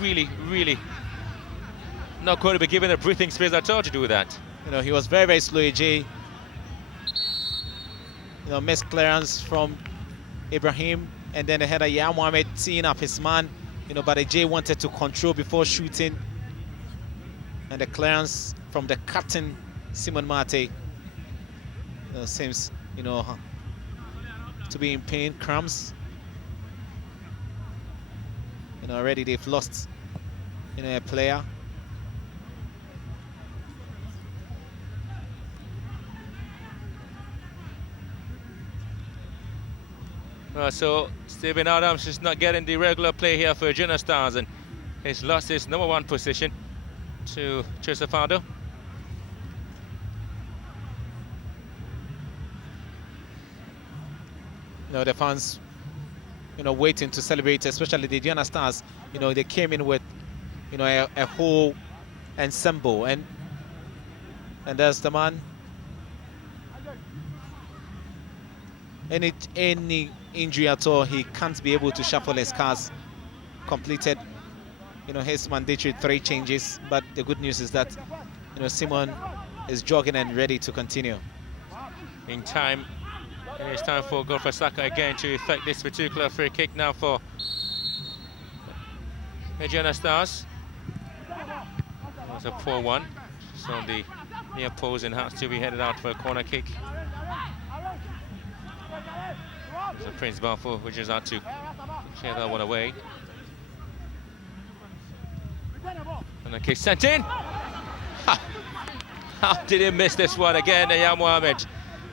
Really, really not going to be given a breathing space at all to do that. He was very, very slow, AJ. Missed clearance from Ibrahim, and then the header, Mohamed teeing up his man. But AJ wanted to control before shooting. And the clearance from the captain, Simon Mate, seems, to be in pain, cramps. Already they've lost, a player. So Stephen Adams is not getting the regular play here for Junior Stars, and he's lost his #1 position to Chesafado. The fans, waiting to celebrate, especially the Junior Stars. They came in with, a whole ensemble, and there's the man. Any injury at all, he can't be able to shuffle his cars. Completed, his mandatory 3 changes, but the good news is that, Simon is jogging and ready to continue. In time, it is time for Godfrey Saka again to effect this particular free kick now for Junior Stars. It was a poor one, so the near post and has to be headed out for a corner kick. So Prince Balfour, which is out to clear that one away. And the kick sent in. How did he miss this one again, Ayam Mohamed?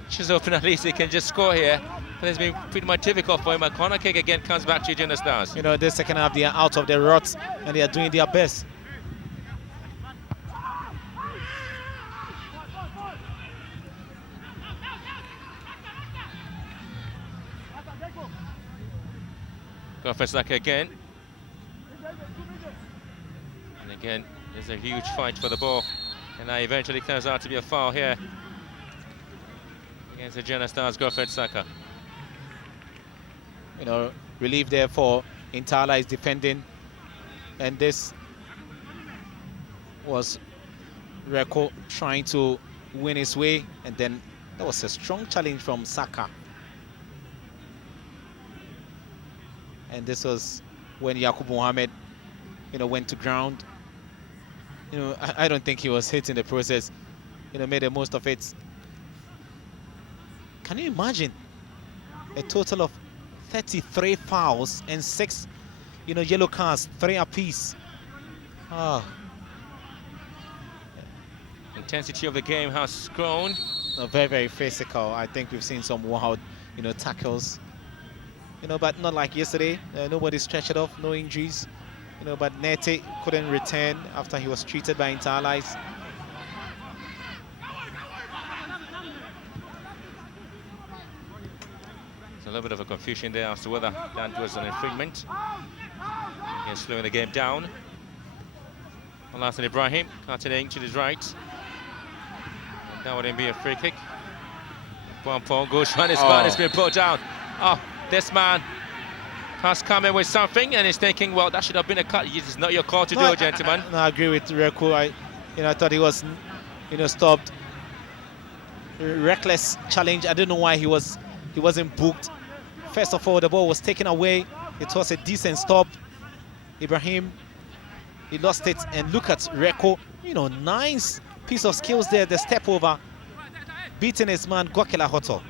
Just hoping at least he can just score here. But it's been pretty much difficult for him. A corner kick again comes back to Junior Stars. This second half they are out of the ruts and they are doing their best. Godfrey Saka again. And again, there's a huge fight for the ball. And now eventually turns out to be a foul here against the Junior Stars, Godfrey Saka. Relief there for Intala is defending. And this was Reko trying to win his way. And then there was a strong challenge from Saka. And this was when Yakubu Mohamed, went to ground. I don't think he was hit in the process. Made the most of it. Can you imagine a total of 33 fouls and 6, yellow cards, 3 apiece? Oh. Intensity of the game has grown. Very, very physical. I think we've seen some wild, tackles. But not like yesterday. Nobody stretched it off, no injuries. But Nete couldn't return after he was treated by Interallies. There's a little bit of a confusion there as to whether that was an infringement. Again, slowing the game down. Alassane Ibrahim cutting to his right. And that wouldn't be a free kick. One Paul goes on his man, it's been put down. Oh, this man has come in with something and is thinking, well, that should have been a cut. It's not your call to do, gentlemen. I agree with Reko. I thought he was, stopped. Reckless challenge. I don't know why he wasn't booked. First of all, the ball was taken away. It was a decent stop. Ibrahim, he lost it, and look at Reko. Nice piece of skills there. The step over, beating his man Gokela Hoto.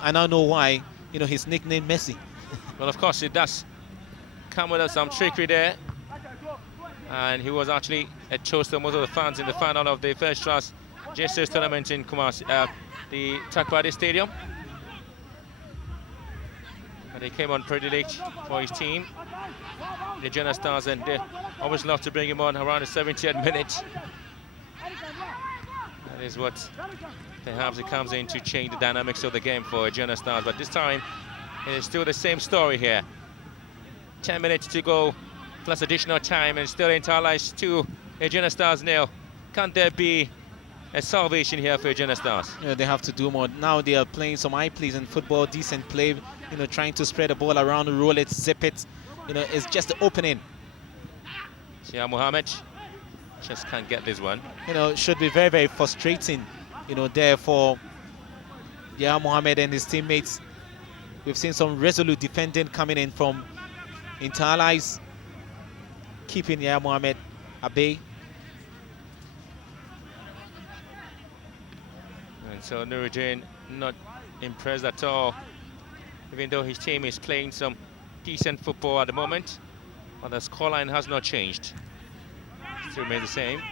I now know why, his nickname Messi. Well, of course, it does come with some trickery there. And he was actually a choice to most of the fans in the final of the first class JSS tournament in Kumasi, the Takrady Stadium. And he came on pretty late for his team, the Junior Stars, and they always love to bring him on around the 70th minute. That is what perhaps it comes in to change the dynamics of the game for Junior Stars. But this time, it is still the same story here. 10 minutes to go, plus additional time, and still Interallies 2, Junior Stars 0. Can there be a salvation here for Aduana Stars. You know, they have to do more. Now they are playing some eye-pleasing football, decent play, you know, trying to spread the ball around, roll it, zip it. You know, it's just the opening. Shia Mohammed just can't get this one. You know, it should be very, very frustrating, you know, there for Yahya Mohammed and his teammates. We've seen some resolute defending coming in from Inter Allies, keeping Yahya Mohammed at bay. And so Nuruddin not impressed at all, even though his team is playing some decent football at the moment. But the scoreline has not changed. Still remains the same.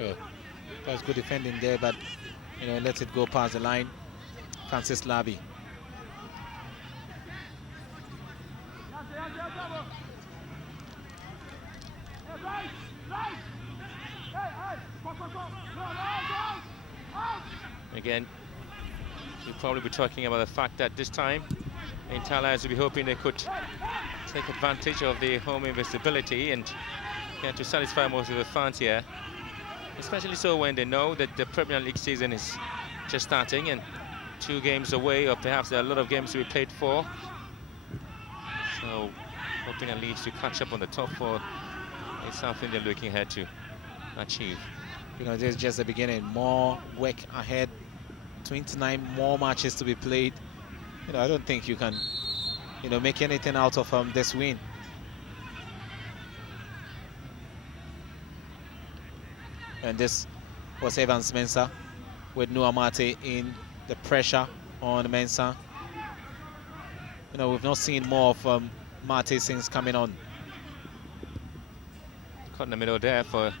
Oh, that's good defending there, but you know, let it go past the line. Francis Labi. Again, we'll probably be talking about the fact that this time Inter Allies will be hoping they could take advantage of the home invisibility and get to satisfy most of the fans here. Especially so when they know that the Premier League season is just starting and 2 games away, or perhaps there are a lot of games to be played for. So hoping at least to catch up on the top 4 is something they're looking ahead to achieve. You know, this is just the beginning. More work ahead. 29 more matches to be played. You know, I don't think you can, you know, make anything out of this win. And this was Evans Mensah with Noah Mate in the pressure on Mensah. You know, we've not seen more of Mate since coming on. Caught in the middle there for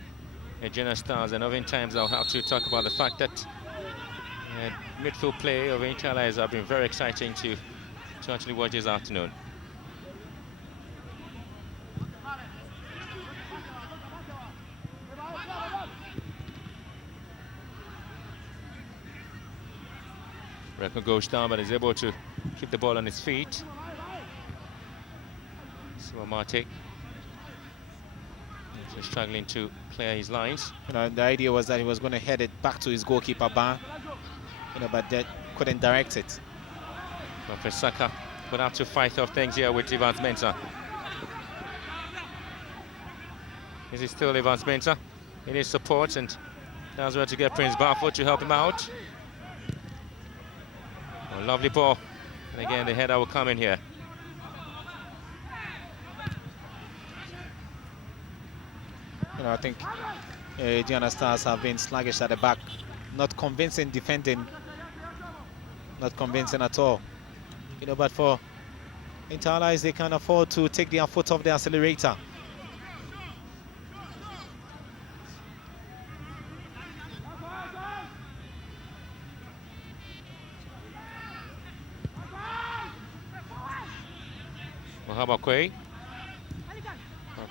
Aduana Stars, and oftentimes I'll have to talk about the fact that midfield play of Inter Allies have been very exciting to actually watch this afternoon. Reco goes down, but is able to keep the ball on his feet. So Mate is struggling to clear his lines. You know, the idea was that he was going to head it back to his goalkeeper bar, you know, but that couldn't direct it. But Saka would have to fight off things here with Evans Mensah. Is it still Evans Mensah? He needs support, and that's where to get Prince Barfoot to help him out. A lovely ball, and again the header will come in here. You know, I think Aduana Stars have been sluggish at the back, not convincing defending, not convincing at all. You know, but for Inter Allies, they can afford to take their foot off the accelerator. Well, how about Quay?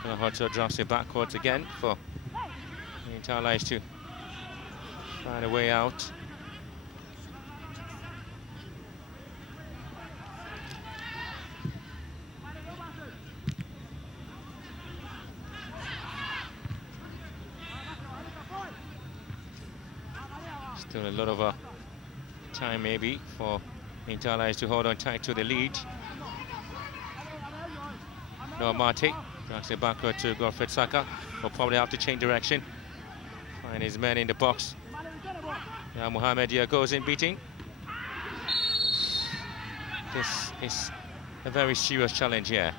Hoto drops it backwards again for the Inter Allies to find a way out. Still a lot of time maybe for Inter Allies to hold on tight to the lead. Noah Mate drags it backward to Godfred Saka. Will probably have to change direction. Find his men in the box. Now Mohamed here goes in beating. This is a very serious challenge here.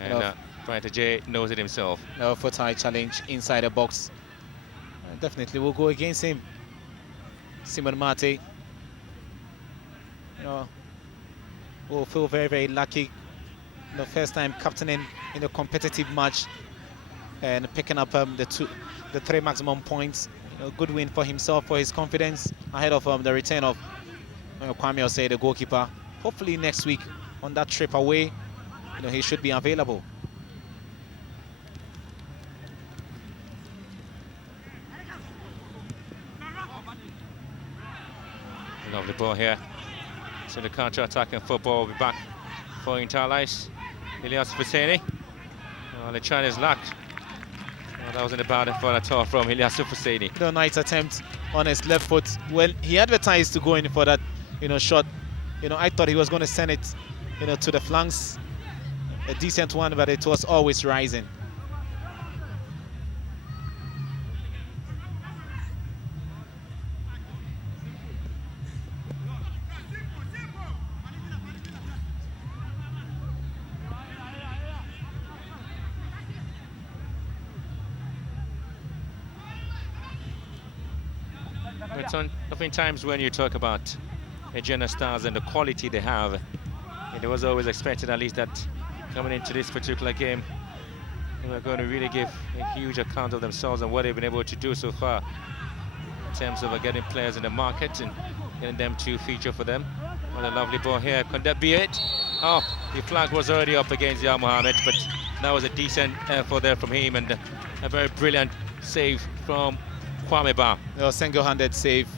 And Brighter J knows it himself. No foot-high challenge inside the box. Definitely will go against him. Simon Mate, you know, will feel very, very lucky. The first time captaining in a competitive match and picking up the 3 maximum points. You know, good win for himself, for his confidence ahead of the return of Kwame Osei, the goalkeeper. hopefully next week on that trip away, he should be available. Lovely ball here. So the counter-attacking football will be back for Interlice. Ilyas Husseini. Oh, they're trying his luck. Oh, that wasn't a bad effort at all from Ilyas Husseini. Nice attempt on his left foot. When he advertised to go in for that, shot, I thought he was going to send it, to the flanks. A decent one, but it was always rising. But oftentimes when you talk about Aduana Stars and the quality they have, it was always expected at least that coming into this particular game, they were going to really give a huge account of themselves and what they've been able to do so far in terms of getting players in the market and getting them to feature for them. What a lovely ball here. Could that be it? Oh, the flag was already up against Yao Mohammed, but that was a decent effort there from him and a very brilliant save from Kwame Ba. Single-handed save.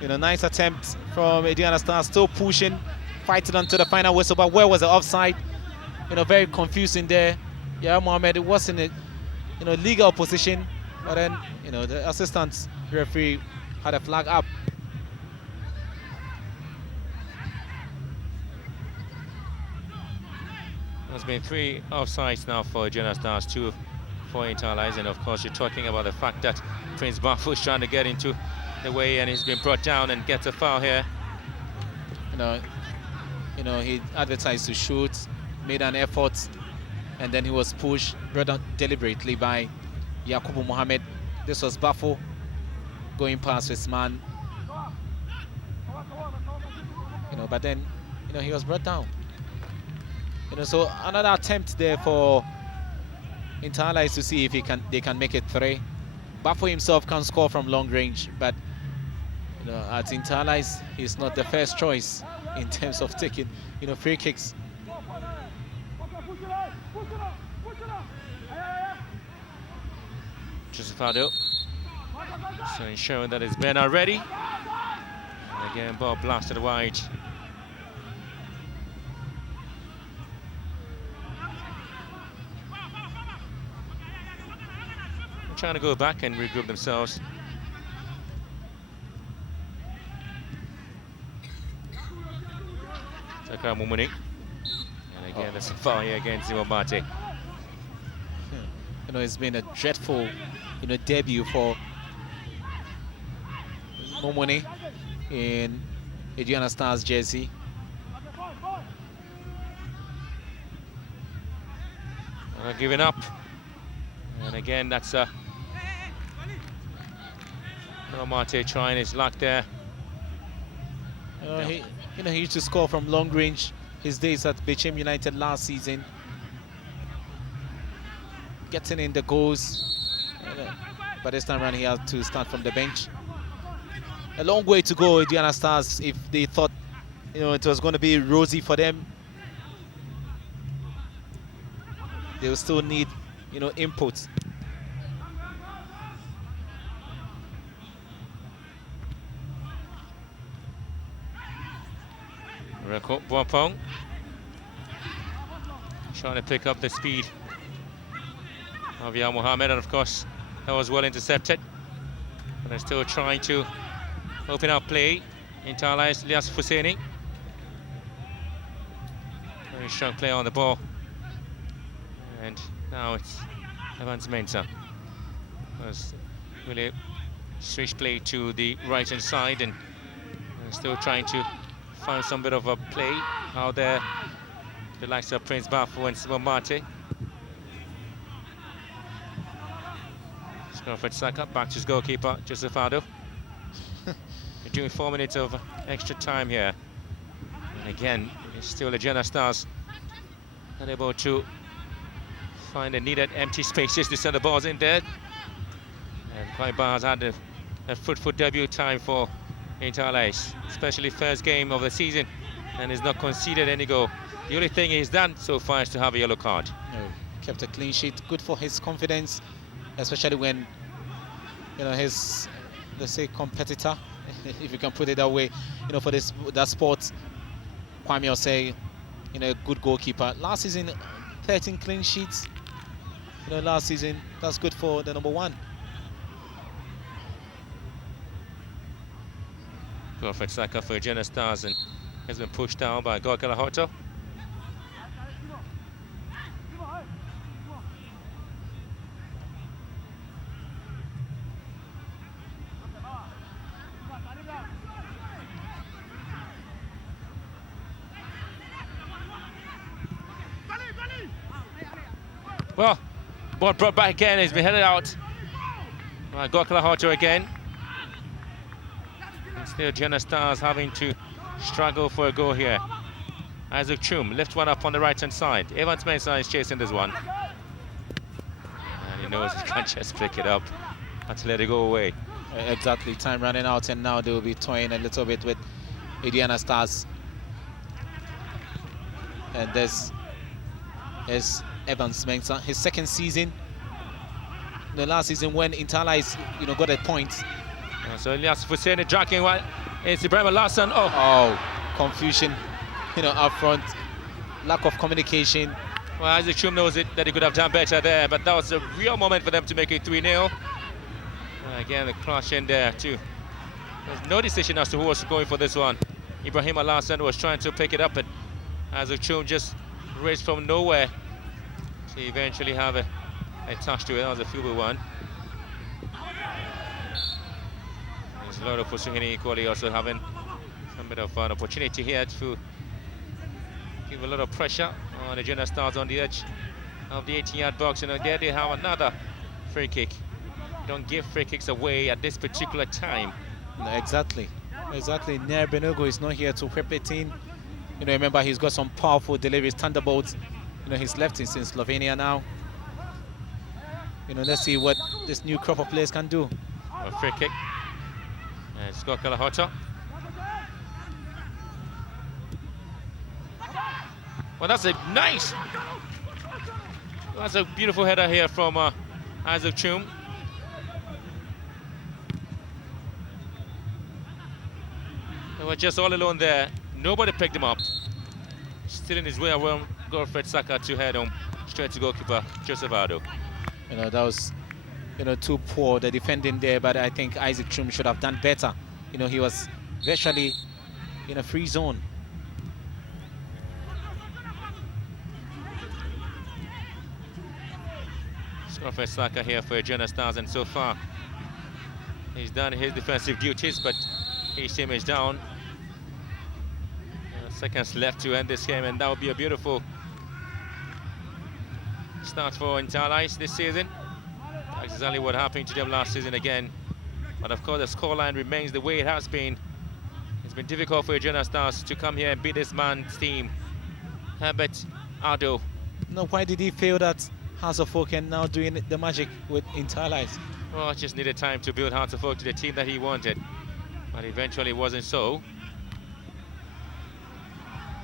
Nice attempt from Aduana Stars, still pushing, fighting onto the final whistle, but where was the offside? Very confusing there. Yeah, Mohammed, it was in a legal position, but then, the assistant referee had a flag up. There's been 3 offsides now for Aduana Stars, 2 for Interlice, and of course you're talking about the fact that Prince Bafu is trying to get into the way and he's been brought down and gets a foul here. He advertised to shoot, made an effort, and then he was pushed, brought down deliberately by Yakubu Mohammed. This was Bafu going past his man. But then, he was brought down. So another attempt there for Interlice to see if they can make it 3. Bafu himself can score from long range, but at Interlice, he's not the first choice in terms of taking, free kicks. Josefado. So ensuring that it's Bernard ready. And again, ball blasted wide. Trying to go back and regroup themselves. Takara Mumuni. And again, there's a foul here against Zimbabwe. It's been a dreadful, debut for Momone in Aduana Stars jersey. Giving up. And again, that's Mate trying his luck there. He used to score from long range his days at Bechem United last season. Getting in the goals. But this time around he had to start from the bench. A long way to go, Aduana Stars, if they thought it was going to be rosy for them. They will still need input. Reko Boapong trying to pick up the speed of Yao Mohammed, and of course that was well intercepted. But they're still trying to open up play. Interlice Ilyas Husseini. Very strong play on the ball. And now it's Evans Mensah. Was really switch play to the right hand side and still trying to find some bit of a play out there. The likes of Prince Bafu and Simon Mate. Scunford Saka back to his goalkeeper, Josefado. We're doing 4 minutes of extra time here. And again, it's still Aduana Stars unable to find the needed empty spaces to send the balls in there. And Kwame Ba has had a fruitful debut time for Interlice, especially first game of the season and he's not conceded any goal. The only thing he's done so far is to have a yellow card. No, kept a clean sheet. Good for his confidence, especially when, you know, his, let's say, competitor, if you can put it that way, you know, for that sport, Kwame Osei, you know, good goalkeeper. Last season, 13 clean sheets. You know, last season, that's good for the number 1. Perfect Saka for Aduana Stars and has been pushed down by Gorkalahoto. Well, ball brought back again, he's been headed out by Gorkalahoto again. And still Aduana Stars having to struggle for a goal here. Isaac Chum lifts one up on the right hand side. Evans Mensah is chasing this one. And he knows he can't just pick it up and to let it go away. Exactly, time running out, and now they will be toying a little bit with Aduana Stars. And there's Evans Mensah, his second season. The last season when Interlice, you know, got a point. So Elias Hussein dragging one. It's Ibrahim Larson. Oh, confusion, you know, up front. Lack of communication. Well, Isaac Chum knows it, that he could have done better there, but that was a real moment for them to make it 3-0. Again, the clash in there too. There's no decision as to who was going for this one. Ibrahim Larson was trying to pick it up, but Isaac Chum just raised from nowhere to eventually have a touch to it. That was a feeble one. There's a lot of Fusuhini equally also having some bit of an opportunity here to give a lot of pressure on the Aduana Stars on the edge of the 18-yard box, and again they have another free kick. Don't give free kicks away at this particular time. No, exactly. Nair Benogo is not here to whip it in. You know, remember, he's got some powerful deliveries, thunderbolts. You know, he's left it in Slovenia now. You know, let's see what this new crop of players can do. A free kick. And Scott Kalahota. Well, that's a nice. That's a beautiful header here from Isaac Chum. They were just all alone there. Nobody picked him up. Still in his way around Godfred Saka to head home straight to goalkeeper Joseph Ado. You know, that was, you know, too poor, the defending there, but I think Isaac Chum should have done better. You know, he was virtually in a free zone. Godfred Saka here for Aduana Stars, and so far he's done his defensive duties, but his team is down. Seconds left to end this game, and that would be a beautiful start for Interlice this season. That's exactly what happened to them last season again. But of course, the scoreline remains the way it has been. It's been difficult for Aduana Stars to come here and beat this man's team, Herbert Ado. No, why did he fail that House of Folk and now doing the magic with Interlice? Well, just needed time to build Hearts of Oak to the team that he wanted, but eventually it wasn't so.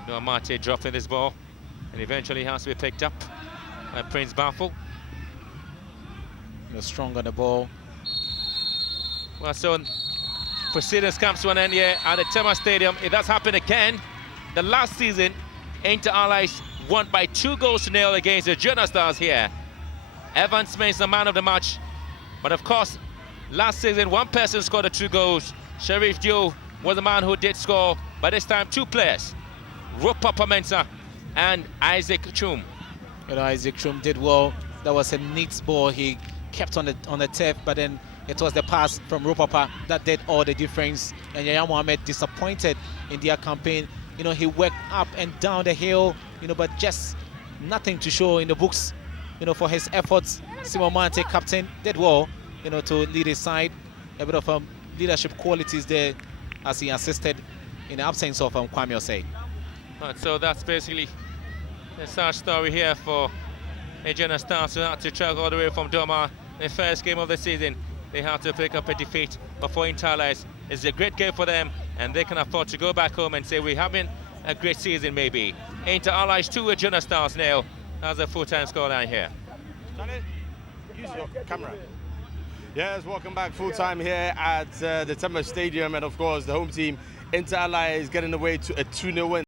Noah Mate dropping this ball, and eventually has to be picked up by Prince Baffle. You're strong on the ball. Well, so proceedings comes to an end here at the Tema Stadium. It does happen again. The last season, Interlice won by 2-0 against the Aduana Stars here. Evans Mensah the man of the match. But of course, last season, one person scored the 2 goals. Sheriff Dio was the man who did score, but this time 2 players. Papa Mensah and Isaac Chum. You know, Isaac Chum did well. That was a neat ball. He kept on the turf, but then it was the pass from Papa that did all the difference. And Yaya Mohammed disappointed in their campaign. You know, he worked up and down the hill, you know, but just nothing to show in the books, you know, for his efforts. Simon Mante, captain, did well, you know, to lead his side. A bit of leadership qualities there as he assisted in the absence of Kwame Osei. Right, so that's basically the sad story here for Aduana Stars, who had to travel all the way from Doma. The first game of the season, they had to pick up a defeat. But for Interlice, it's a great game for them, and they can afford to go back home and say we haven't a great season maybe. Inter Allies 2, Aduana Stars 0. That's a full-time scoreline here. Janet, use your camera. Yes, welcome back full-time here at the Temba Stadium, and of course the home team, Inter Allies, getting away to a 2-0 win.